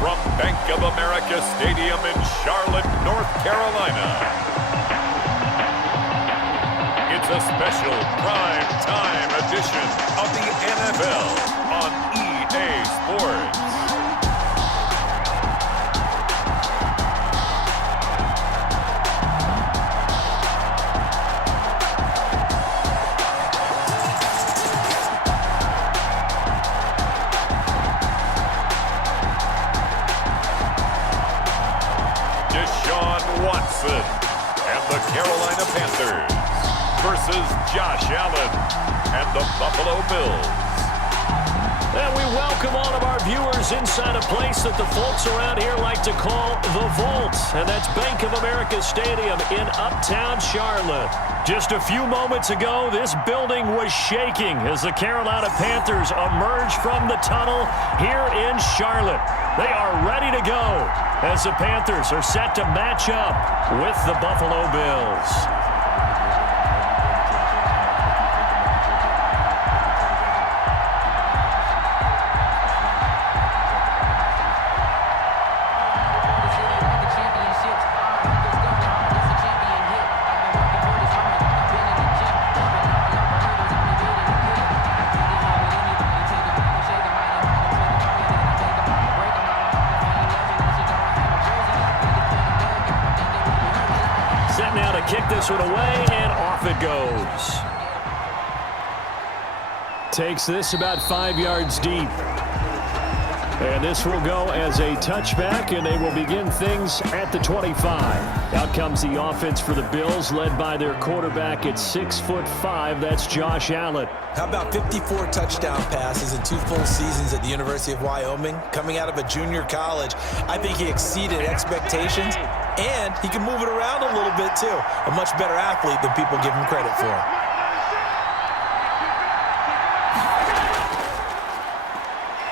from Bank of America Stadium in Charlotte, North Carolina. It's a special prime time edition of the NFL on EA Sports. Watson and the Carolina Panthers versus Josh Allen and the Buffalo Bills. And we welcome all of our viewers inside a place that the folks around here like to call the Vault, and that's Bank of America Stadium in uptown Charlotte. Just a few moments ago, this building was shaking as the Carolina Panthers emerged from the tunnel here in Charlotte. They are ready to go as the Panthers are set to match up with the Buffalo Bills. Kick this one away, and off it goes. Takes this about 5 yards deep. And this will go as a touchback, and they will begin things at the 25. Out comes the offense for the Bills, led by their quarterback at 6'5". That's Josh Allen. How about 54 touchdown passes in 2 full seasons at the University of Wyoming? Coming out of a junior college, I think he exceeded expectations. And he can move it around a little bit, too. A much better athlete than people give him credit for.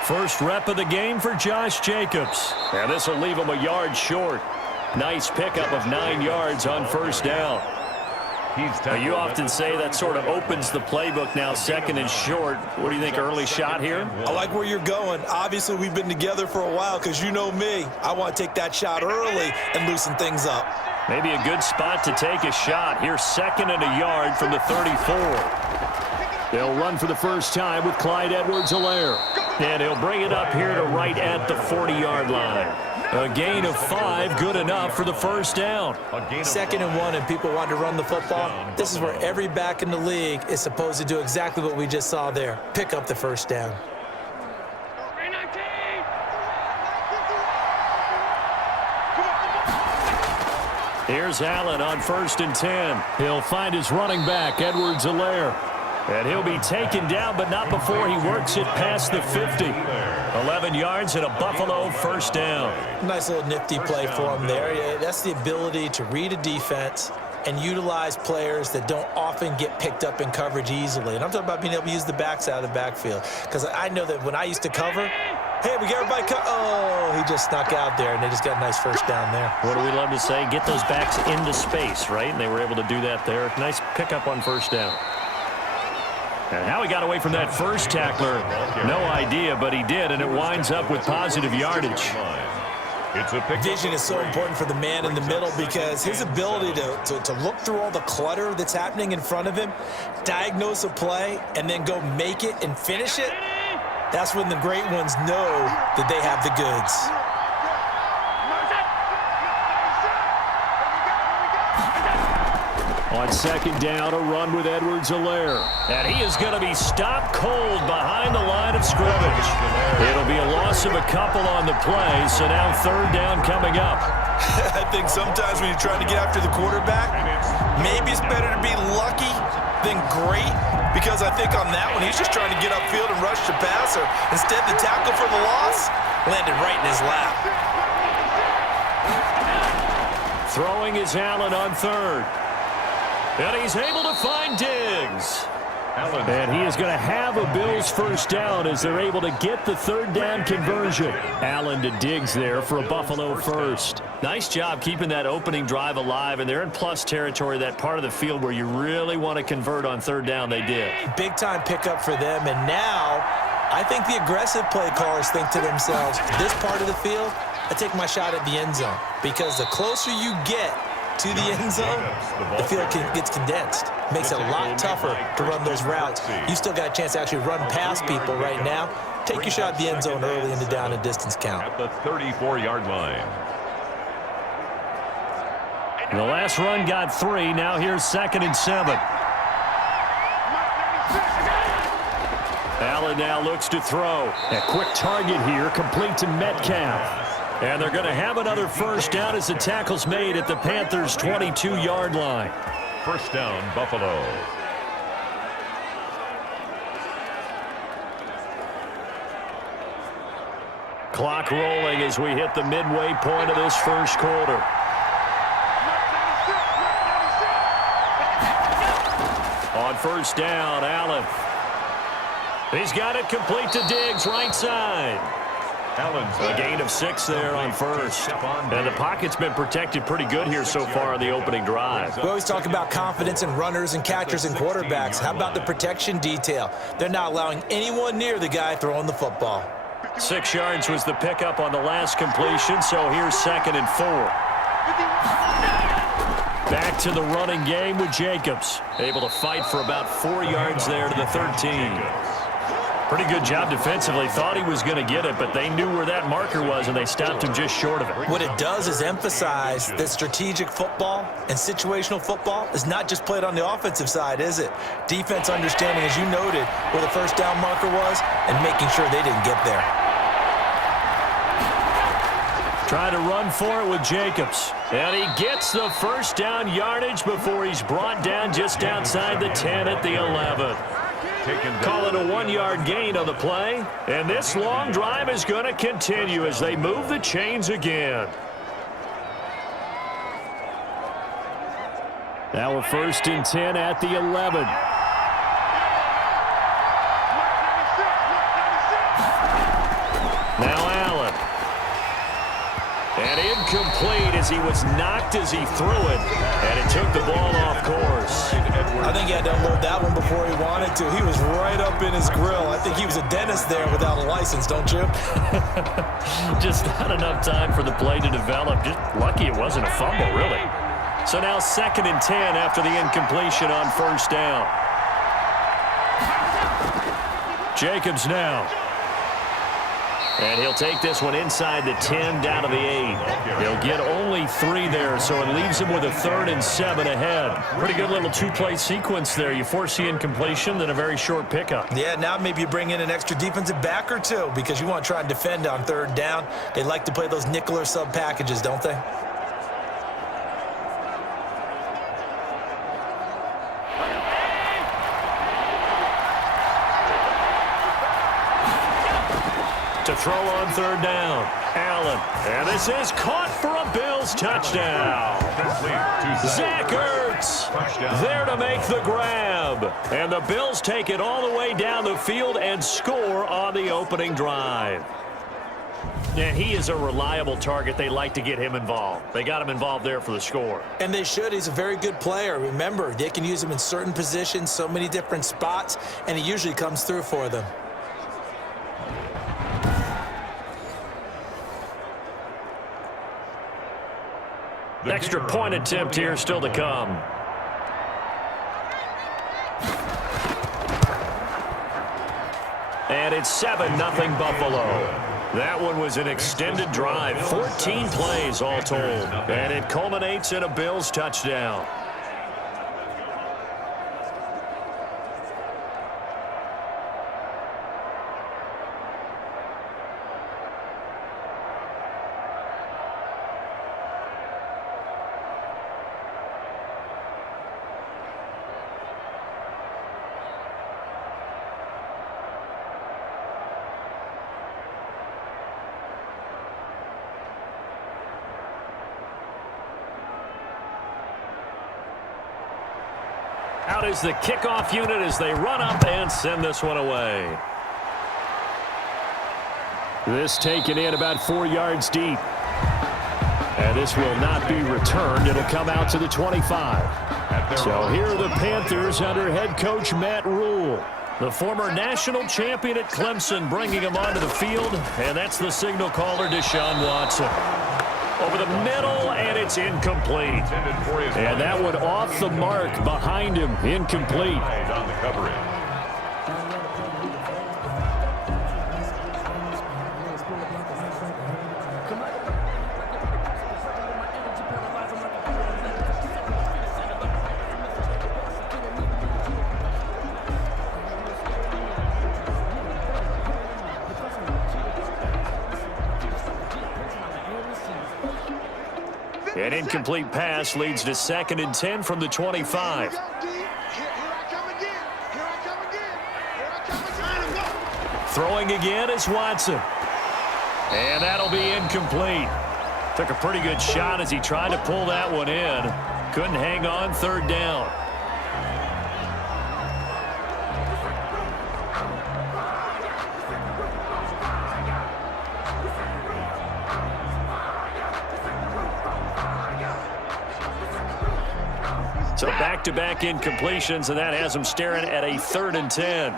First rep of the game for Josh Jacobs. And this will leave him a yard short. Nice pickup of 9 yards on first down. Now, you often say that sort of opens the playbook now, second and short. What do you think, early shot here? I like where you're going. Obviously, we've been together for a while because you know me. I want to take that shot early and loosen things up. Maybe a good spot to take a shot. Here's second and a yard from the 34. They'll run for the first time with Clyde Edwards-Helaire. And he'll bring it up here to right at the 40-yard line. A gain of 5, good enough for the first down. 2nd and 1, and people want to run the football. This is where every back in the league is supposed to do exactly what we just saw there. Pick up the first down. Here's Allen on 1st and 10. He'll find his running back, Edwards-Helaire. And he'll be taken down, but not before he works it past the 50. 11 yards and a Buffalo first down. Nice little nifty play for him there. Yeah, that's the ability to read a defense and utilize players that don't often get picked up in coverage easily. And I'm talking about being able to use the backs out of the backfield. Because I know that when I used to cover, hey, we got everybody oh, he just snuck out there, and they just got a nice first down there. What do we love to say? Get those backs into space, right? And they were able to do that there. Nice pickup on first down. And how he got away from that first tackler, no idea, but he did, and it winds up with positive yardage. Vision is so important for the man in the middle because his ability to look through all the clutter that's happening in front of him, diagnose a play, and then go make it and finish it, that's when the great ones know that they have the goods. On 2nd down, a run with Edwards-Helaire. And he is going to be stopped cold behind the line of scrimmage. It'll be a loss of a couple on the play, so now 3rd down coming up. I think sometimes when you're trying to get after the quarterback, maybe it's better to be lucky than great, because I think on that one, he's just trying to get upfield and rush the passer. Instead, the tackle for the loss landed right in his lap. Throwing is Allen on 3rd. And he's able to find Diggs. And he is going to have a Bills first down as they're able to get the 3rd down conversion. Allen to Diggs there for a Buffalo first. Nice job keeping that opening drive alive, and they're in plus territory, that part of the field where you really want to convert on 3rd down. They did. Big time pickup for them, and now I think the aggressive play callers think to themselves, this part of the field, I take my shot at the end zone. Because the closer you get to the end zone, the field gets condensed. Makes it a lot tougher to run those routes. You still got a chance to actually run past people right now. Take your shot at the end zone early in the down and distance count. At the 34-yard line. The last run got 3. Now here's 2nd and 7. Allen now looks to throw. A quick target here, complete to Metcalf. And they're going to have another first down as the tackle's made at the Panthers' 22-yard line. First down, Buffalo. Clock rolling as we hit the midway point of this first quarter. On first down, Allen. He's got it complete to Diggs, right side. A gain of 6 there on first. And the pocket's been protected pretty good here so far on the opening drive. We always talk about confidence in runners and catchers and quarterbacks. How about the protection detail? They're not allowing anyone near the guy throwing the football. 6 yards was the pickup on the last completion, so here's 2nd and 4. Back to the running game with Jacobs. Able to fight for about 4 yards there to the 13. Pretty good job defensively. Thought he was going to get it, but they knew where that marker was, and they stopped him just short of it. What it does is emphasize that strategic football and situational football is not just played on the offensive side, is it? Defense understanding, as you noted, where the first down marker was and making sure they didn't get there. Trying to run for it with Jacobs. And he gets the first down yardage before he's brought down just outside the 10 at the 11. Call it a 1-yard gain on the play. And this long drive is going to continue as they move the chains again. Now a 1st and 10 at the 11. Now Allen. And incomplete as he was knocked as he threw it. And it took the ball off course. I think he had to unload that one before he wanted to. He was right up in his grill. I think he was a dentist there without a license, don't you? Just not enough time for the play to develop. Just lucky it wasn't a fumble, really. So now 2nd and 10 after the incompletion on first down. Jacobs now. And he'll take this one inside the 10 down to the 8. He'll get only 3 there, so it leaves him with a 3rd and 7 ahead. Pretty good little 2-play sequence there. You force the incompletion, then a very short pickup. Yeah, now maybe you bring in an extra defensive back or 2 because you want to try and defend on 3rd down. They like to play those nickel or sub packages, don't they? To throw on 3rd down, Allen. And this is caught for a Bills touchdown. Zach Ertz there to make the grab. And the Bills take it all the way down the field and score on the opening drive. And he is a reliable target. They like to get him involved. They got him involved there for the score. And they should. He's a very good player. Remember, they can use him in certain positions, so many different spots, and he usually comes through for them. Extra point attempt here still to come. And it's 7-0 Buffalo. That one was an extended drive, 14 plays all told. And it culminates in a Bills touchdown. Out is the kickoff unit as they run up and send this one away. This taken in about 4 yards deep. And this will not be returned. It'll come out to the 25. So here are the Panthers under head coach Matt Rule. The former national champion at Clemson bringing him onto the field, and that's the signal caller, Deshaun Watson. Over the middle, and it's incomplete. And that one off the mark behind him, incomplete. On the coverage. An incomplete pass leads to 2nd and 10 from the 25. Throwing again is Watson. And that'll be incomplete. Took a pretty good shot as he tried to pull that one in. Couldn't hang on, 3rd down. So back-to-back incompletions, and that has him staring at a 3rd and 10.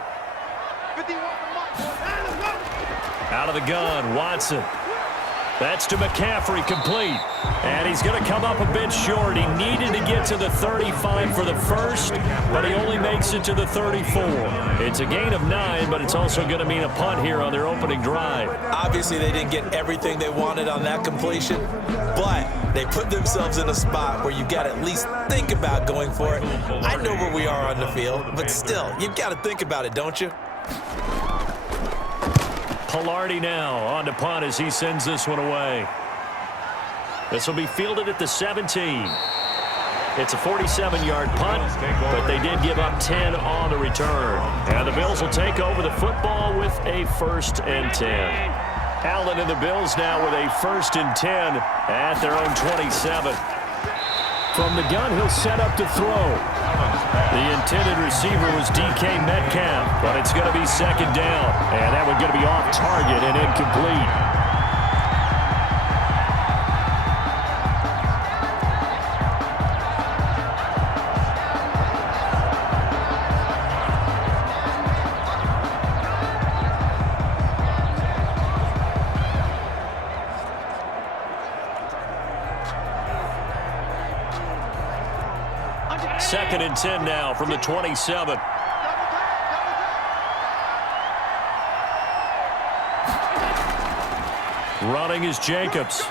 Out of the gun, Watson. That's to McCaffrey, complete. And he's going to come up a bit short. He needed to get to the 35 for the first, but he only makes it to the 34. It's a gain of 9, but it's also going to mean a punt here on their opening drive. Obviously, they didn't get everything they wanted on that completion, but they put themselves in a spot where you got to at least think about going for it. I know where we are on the field, but still, you've got to think about it, don't you? Pilardi now on to punt as he sends this one away. This will be fielded at the 17. It's a 47-yard punt, but they did give up 10 on the return. And the Bills will take over the football with a 1st and 10. Allen and the Bills now with a 1st and 10 at their own 27. From the gun, he'll set up to throw. The intended receiver was DK Metcalf, but it's going to be 2nd down. And that one's going to be off target and incomplete. Second and 10 now from the 27. Running is Jacobs.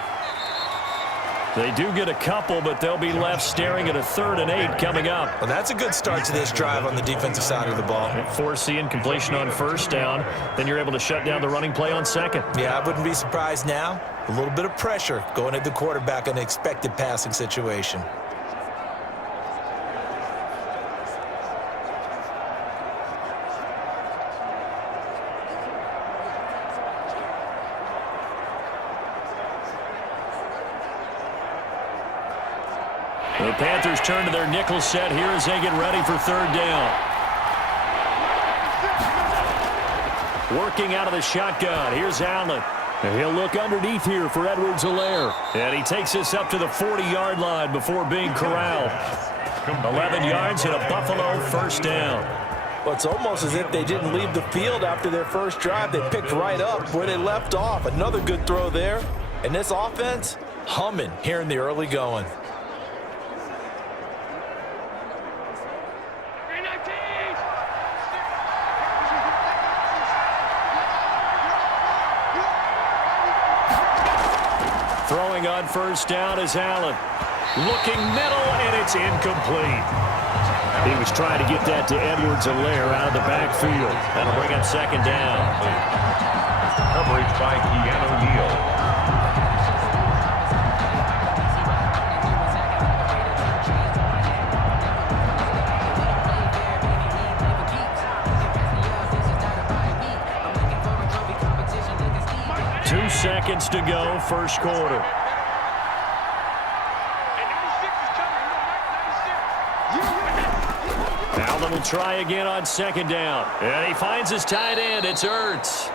They do get a couple, but they'll be left staring at a 3rd and 8 coming up. Well, that's a good start to this drive on the defensive side of the ball. Force the incompletion on 1st down. Then you're able to shut down the running play on 2nd. Yeah, I wouldn't be surprised now. A little bit of pressure going at the quarterback in an expected passing situation. The Panthers turn to their nickel set here as they get ready for 3rd down. Working out of the shotgun. Here's Allen. And he'll look underneath here for Edwards-Helaire. And he takes this up to the 40-yard line before being corralled. 11 yards and a Buffalo 1st down. Well, it's almost as if they didn't leave the field after their first drive. They picked right up where they left off. Another good throw there. And this offense, humming here in the early going. Throwing on 1st down is Allen. Looking middle, and it's incomplete. He was trying to get that to Edwards-Helaire out of the backfield. That'll bring up 2nd down. Coverage by Keanu Neal. Seconds to go, 1st quarter. Allen will try again on 2nd down. And he finds his tight end. It's Ertz.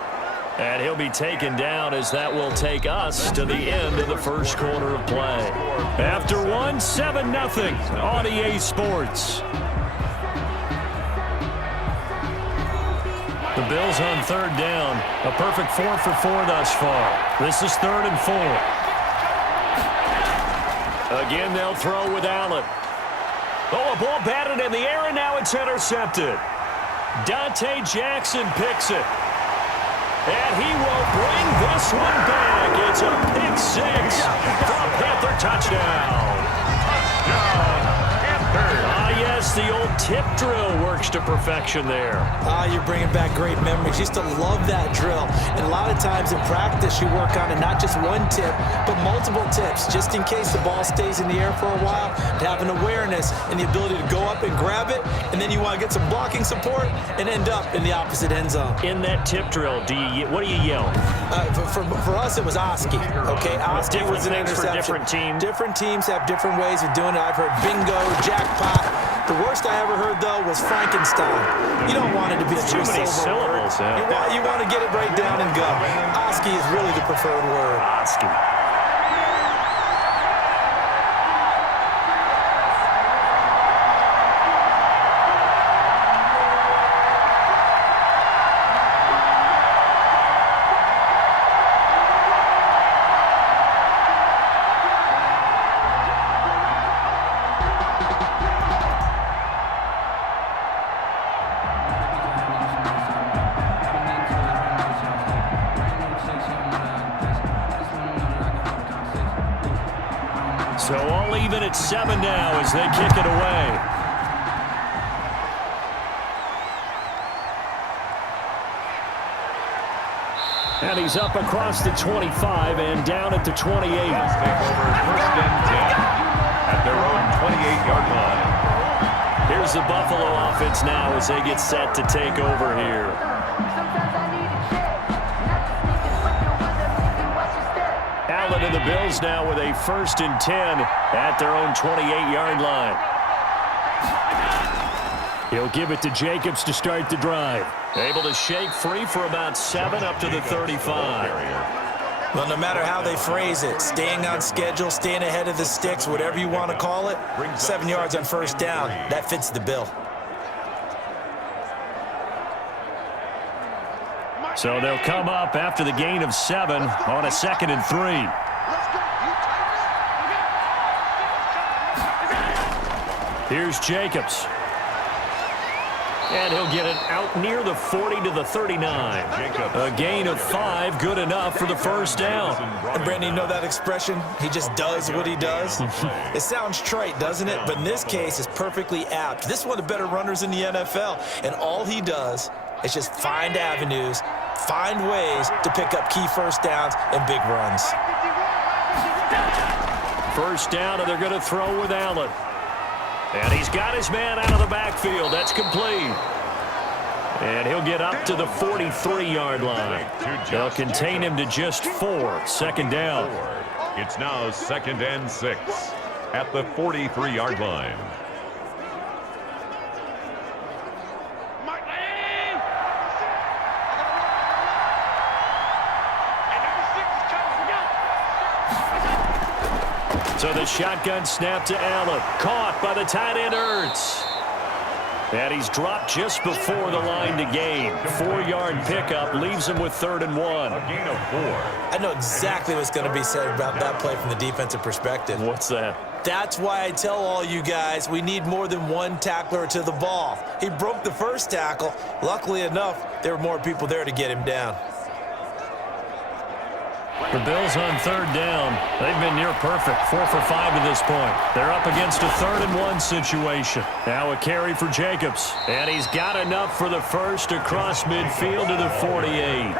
And he'll be taken down as that will take us to the end of the 1st quarter of play. After one, 7-0 on EA Sports. The Bills on third down. A perfect 4 for 4 thus far. This is 3rd and 4. Again, they'll throw with Allen. Oh, a ball batted in the air, and now it's intercepted. Dante Jackson picks it. And he will bring this one back. It's a pick 6 for a Panther touchdown. Yes, the old tip drill works to perfection there. You're bringing back great memories. Used to love that drill. And a lot of times in practice, you work on it, not just one tip, but multiple tips, just in case the ball stays in the air for a while, to have an awareness and the ability to go up and grab it, and then you want to get some blocking support and end up in the opposite end zone. In that tip drill, what do you yell? For us, it was Oski. Okay, Oski was an interception. For different teams. Different teams have different ways of doing it. I've heard bingo, jackpot. The worst I ever heard, though, was Frankenstein. You don't want it to be too many syllables. You want to get it right down and go. Oski is really the preferred word. Oski. So all even at 7 now as they kick it away. And he's up across the 25 and down at the 28. Take over 1st and 10 at their own 28-yard line. Here's the Buffalo offense now as they get set to take over here. Allen and the Bills now with a 1st and 10 at their own 28-yard line. He'll give it to Jacobs to start the drive. Able to shake free for about 7 up to the 35. Well, no matter how they phrase it, staying on schedule, staying ahead of the sticks, whatever you want to call it, 7 yards on 1st down, that fits the bill. So they'll come up after the gain of 7 on a 2nd and 3. Here's Jacobs. And he'll get it out near the 40 to the 39. A gain of 5, good enough for the 1st down. And Brandon, you know that expression? He just does what he does. It sounds trite, doesn't it? But in this case, it's perfectly apt. This is one of the better runners in the NFL. And all he does is just find avenues, find ways to pick up key 1st downs and big runs. 1st down, and they're going to throw with Allen. And he's got his man out of the backfield. That's complete. And he'll get up to the 43-yard line. They'll contain him to just 4. 2nd down. It's now 2nd and 6 at the 43-yard line. So the shotgun snap to Allen. Caught by the tight end Ertz. And he's dropped just before the line to gain. 4-yard pickup leaves him with 3rd and 1. A gain of 4. I know exactly what's going to be said about that play from the defensive perspective. What's that? That's why I tell all you guys we need more than one tackler to the ball. He broke the 1st tackle. Luckily enough, there were more people there to get him down. The Bills on 3rd down. They've been near perfect. 4 for 5 to this point. They're up against a 3rd and 1 situation. Now a carry for Jacobs. And he's got enough for the 1st across midfield to the 48.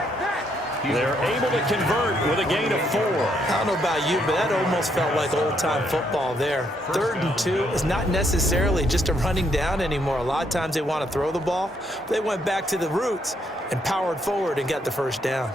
They're able to convert with a gain of 4. I don't know about you, but that almost felt like old-time football there. 3rd and 2 is not necessarily just a running down anymore. A lot of times they want to throw the ball. They went back to the roots and powered forward and got the 1st down.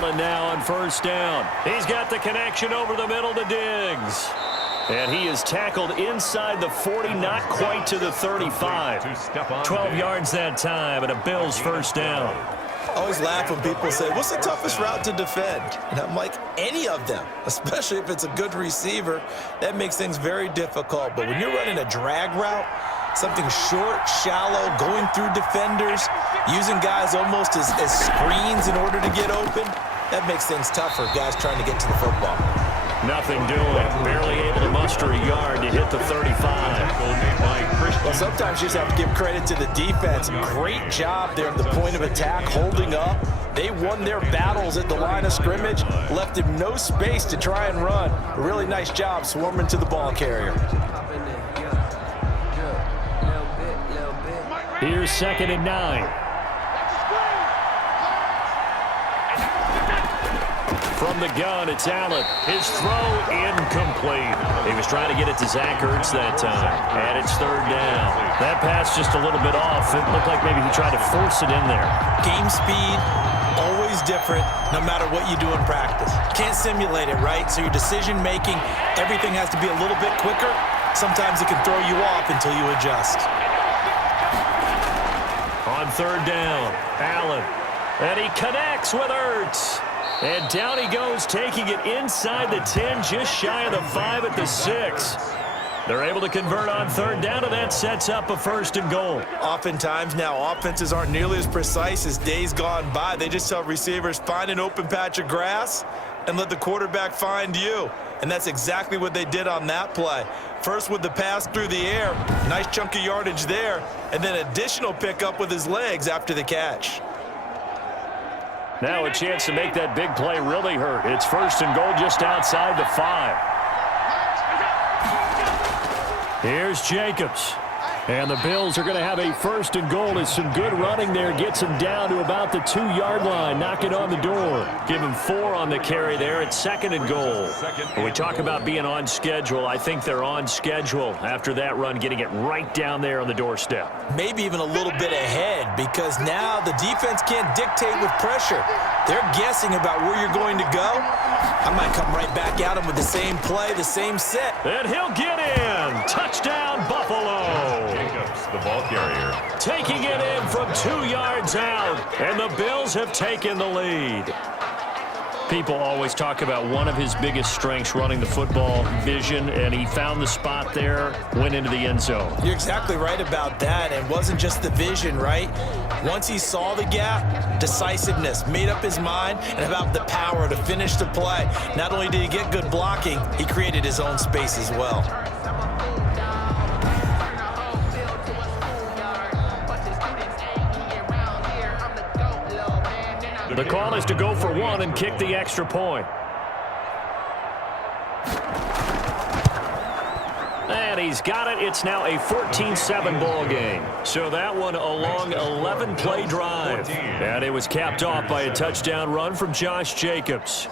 Allen now on first down. He's got the connection over the middle to Diggs. And he is tackled inside the 40, not quite to the 35. 12 yards that time, and a Bills first down. I always laugh when people say, what's the toughest route to defend? And I'm like, any of them, especially if it's a good receiver. That makes things very difficult. But when you're running a drag route, something short, shallow, going through defenders, using guys almost as screens in order to get open, that makes things tough for guys trying to get to the football. Nothing doing. Barely able to muster a yard to hit the 35. Well, sometimes you just have to give credit to the defense. Great job there at the point of attack, holding up. They won their battles at the line of scrimmage, left him no space to try and run. A really nice job swarming to the ball carrier. Here's 2nd and 9. From the gun, it's Allen. His throw incomplete. He was trying to get it to Zach Ertz that time. And it's 3rd down. That pass just a little bit off. It looked like maybe he tried to force it in there. Game speed, always different, no matter what you do in practice. Can't simulate it, right? So your decision-making, everything has to be a little bit quicker. Sometimes it can throw you off until you adjust. On 3rd down, Allen. And he connects with Ertz. And down he goes, taking it inside the 10, just shy of the 5 at the 6. They're able to convert on 3rd down, and that sets up a 1st and goal. Oftentimes now, offenses aren't nearly as precise as days gone by. They just tell receivers, find an open patch of grass and let the quarterback find you. And that's exactly what they did on that play. First with the pass through the air, nice chunk of yardage there, and then additional pickup with his legs after the catch. Now a chance to make that big play really hurt. It's 1st and goal just outside the 5. Here's Jacobs. And the Bills are going to have a 1st and goal as some good running there gets him down to about the 2-yard line, knocking on the door. Give him 4 on the carry there at 2nd and goal. When we talk about being on schedule, I think they're on schedule after that run, getting it right down there on the doorstep. Maybe even a little bit ahead, because now the defense can't dictate with pressure. They're guessing about where you're going to go. I might come right back at him with the same play, the same set. And he'll get in. Touchdown, Buffalo. Jacobs, the ball carrier. Taking it in from 2 yards out, and the Bills have taken the lead. People always talk about one of his biggest strengths running the football, vision, and he found the spot there, went into the end zone. You're exactly right about that. It wasn't just the vision, right? Once he saw the gap, decisiveness, made up his mind, and about the power to finish the play. Not only did he get good blocking, he created his own space as well. The call is to go for 1 and kick the extra point. And he's got it. It's now a 14-7 ball game. So that one a long 11-play drive. And it was capped off by a touchdown run from Josh Jacobs.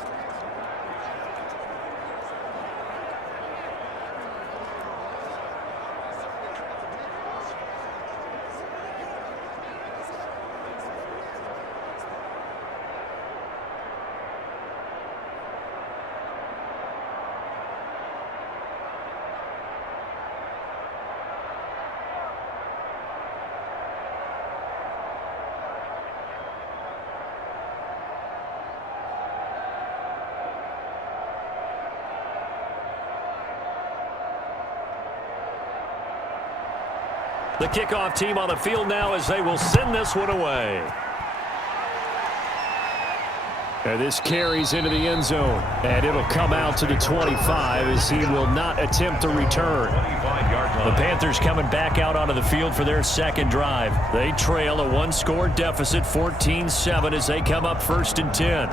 The kickoff team on the field now as they will send this one away. And this carries into the end zone. And it'll come out to the 25 as he will not attempt to return. The Panthers coming back out onto the field for their second drive. They trail a 1-score deficit, 14-7, as they come up 1st and 10.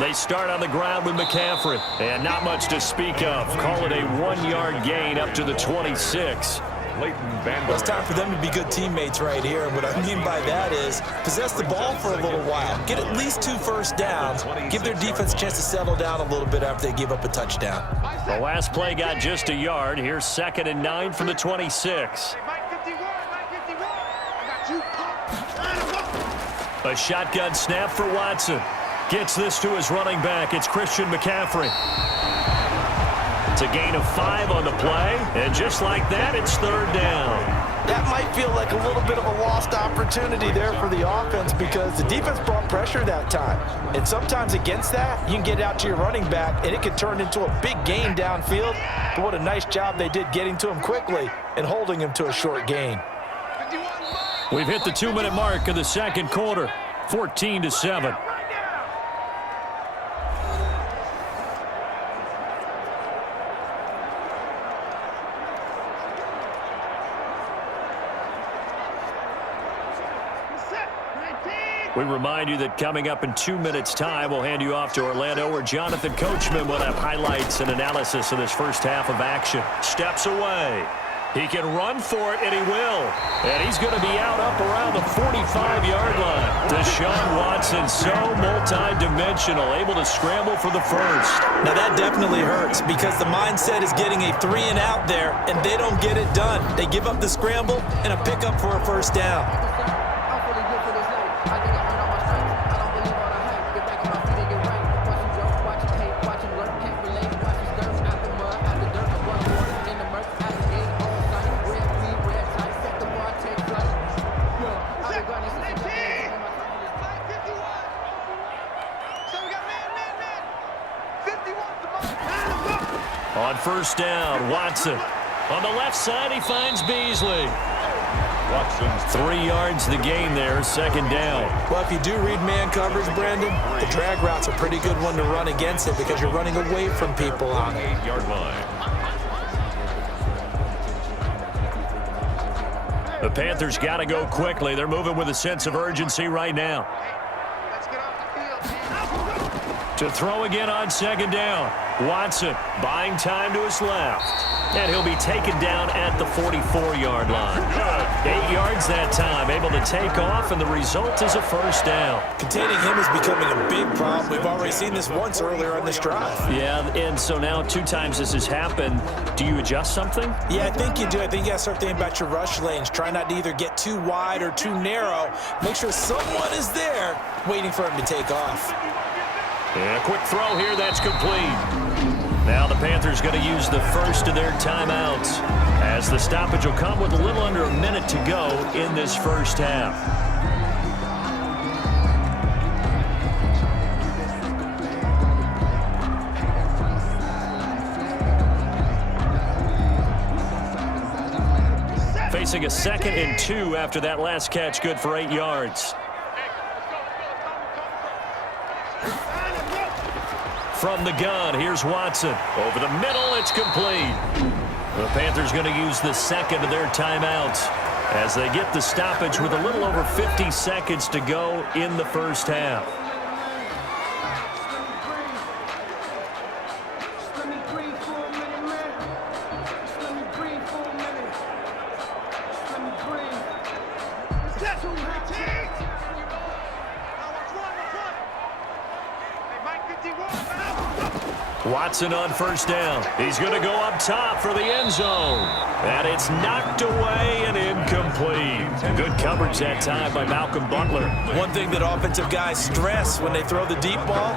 They start on the ground with McCaffrey, and not much to speak of. Call it a 1-yard gain up to the 26. Well, it's time for them to be good teammates right here. And what I mean by that is possess the ball for a little while. Get at least 2 first downs. Give their defense a chance to settle down a little bit after they give up a touchdown. The last play got just a yard. Here's 2nd and 9 from the 26. A shotgun snap for Watson. Gets this to his running back. It's Christian McCaffrey. It's a gain of 5 on the play. And just like that, it's 3rd down. That might feel like a little bit of a lost opportunity there for the offense because the defense brought pressure that time. And sometimes against that, you can get out to your running back, and it can turn into a big gain downfield. But what a nice job they did getting to him quickly and holding him to a short gain. We've hit the 2-minute mark of the second quarter, 14-7. We remind you that coming up in 2 minutes' time, we'll hand you off to Orlando, where Jonathan Coachman will have highlights and analysis of this first half of action. Steps away. He can run for it, and he will. And he's going to be out up around the 45-yard line. Deshaun Watson, so multi-dimensional, able to scramble for the first. Now, that definitely hurts because the mindset is getting a 3-and-out there, and they don't get it done. They give up the scramble and a pickup for a first down. On first down, Watson. On the left side, he finds Beasley. 3 yards the gain there, 2nd down. Well, if you do read man coverage, Brandon, the drag route's a pretty good one to run against it because you're running away from people on it. 8-yard line. The Panthers got to go quickly. They're moving with a sense of urgency right now. To throw again on 2nd down. Watson buying time to his left. And he'll be taken down at the 44-yard line. 8 yards that time, able to take off, and the result is a first down. Containing him is becoming a big problem. We've already seen this once earlier on this drive. Yeah, and so now 2 times this has happened. Do you adjust something? Yeah, I think you do. I think you got to start thinking about your rush lanes. Try not to either get too wide or too narrow. Make sure someone is there waiting for him to take off. And a quick throw here, that's complete. Now the Panthers going to use the first of their timeouts, as the stoppage will come with a little under a minute to go in this first half. Facing a 2nd and 2 after that last catch, good for 8 yards. From the gun, here's Watson. Over the middle, it's complete. The Panthers going to use the 2nd of their timeouts as they get the stoppage with a little over 50 seconds to go in the first half. Watson on first down. He's going to go up top for the end zone. And it's knocked away and incomplete. Good coverage that time by Malcolm Butler. One thing that offensive guys stress when they throw the deep ball,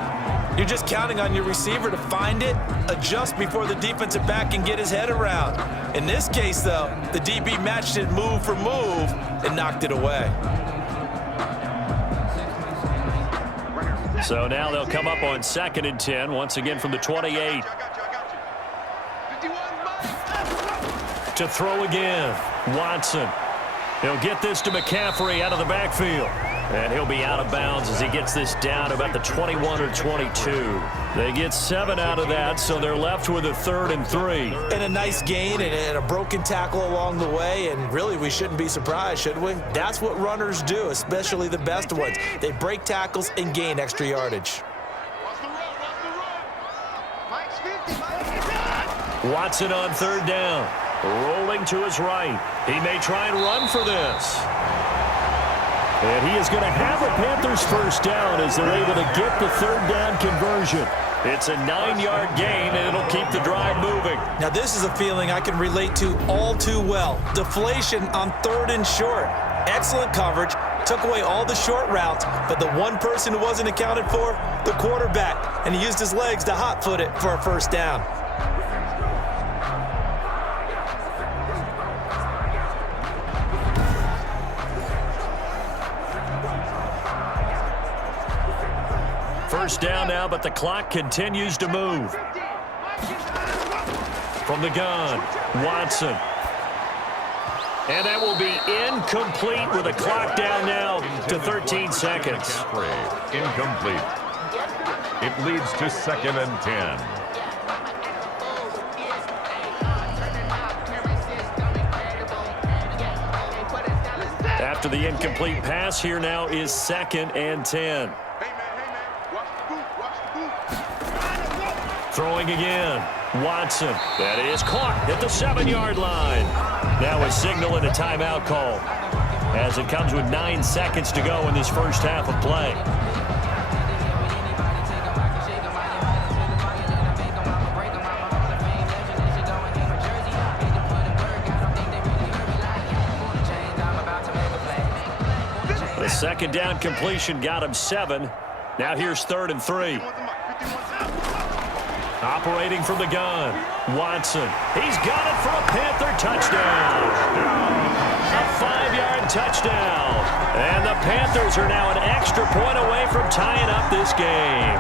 you're just counting on your receiver to find it, adjust before the defensive back can get his head around. In this case, though, the DB matched it move for move and knocked it away. So now they'll come up on 2nd and 10, once again from the 28. To throw again, Watson. He'll get this to McCaffrey out of the backfield. And he'll be out of bounds as he gets this down about the 21 or 22. They get 7 out of that, so they're left with a 3rd and 3. And a nice gain and a broken tackle along the way, and really we shouldn't be surprised, should we? That's what runners do, especially the best ones. They break tackles and gain extra yardage. Watson on 3rd down. Rolling to his right. He may try and run for this. And he is going to have a Panthers first down as they're able to get the third down conversion. It's a 9-yard gain, and it'll keep the drive moving. Now, this is a feeling I can relate to all too well. Deflation on 3rd and short. Excellent coverage. Took away all the short routes, but the one person who wasn't accounted for, the quarterback. And he used his legs to hot-foot it for a first down. First down now, but the clock continues to move. From the gun, Watson. And that will be incomplete with a clock down now to 13 seconds. Incomplete. It leads to 2nd and 10. After the incomplete pass, here now is 2nd and 10. Throwing again. Watson. That is caught at the 7-yard line. Now a signal and a timeout call as it comes with 9 seconds to go in this first half of play. The second down completion got him 7. Now here's 3rd and 3. Operating from the gun, Watson. He's got it for a Panther touchdown. A 5-yard touchdown. And the Panthers are now an extra point away from tying up this game.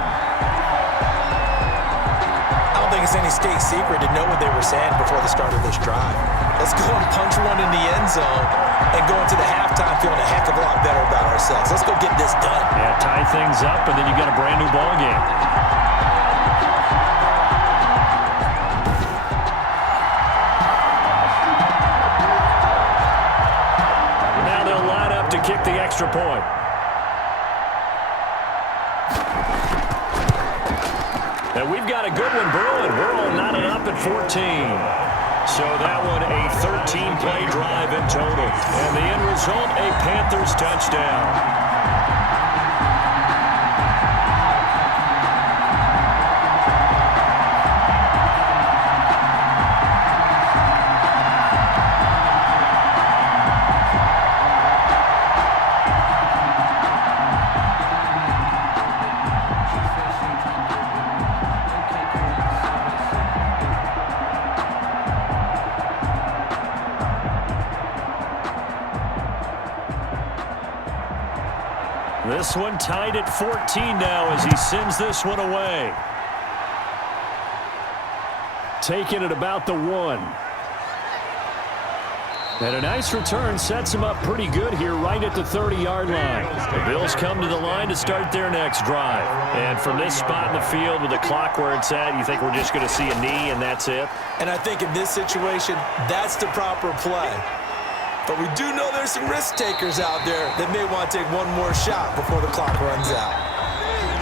I don't think it's any state secret to know what they were saying before the start of this drive. Let's go and punch one in the end zone and go into the halftime feeling a heck of a lot better about ourselves. Let's go get this done. Yeah, tie things up, and then you got a brand new ball game. Kick the extra point. And we've got a good one brewing. We're all knotted up at 14. So that one a 13-play drive in total. And the end result, a Panthers touchdown. This one tied at 14 now as he sends this one away. Taking it about the 1. And a nice return sets him up pretty good here right at the 30-yard line. The Bills come to the line to start their next drive. And from this spot in the field with the clock where it's at, you think we're just going to see a knee and that's it? And I think in this situation, that's the proper play. But we do know there's some risk takers out there that may want to take one more shot before the clock runs out.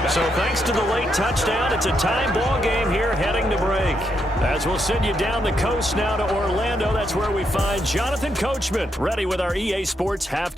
So thanks to the late touchdown, it's a time ball game here heading to break. As we'll send you down the coast now to Orlando, that's where we find Jonathan Coachman ready with our EA Sports halftime.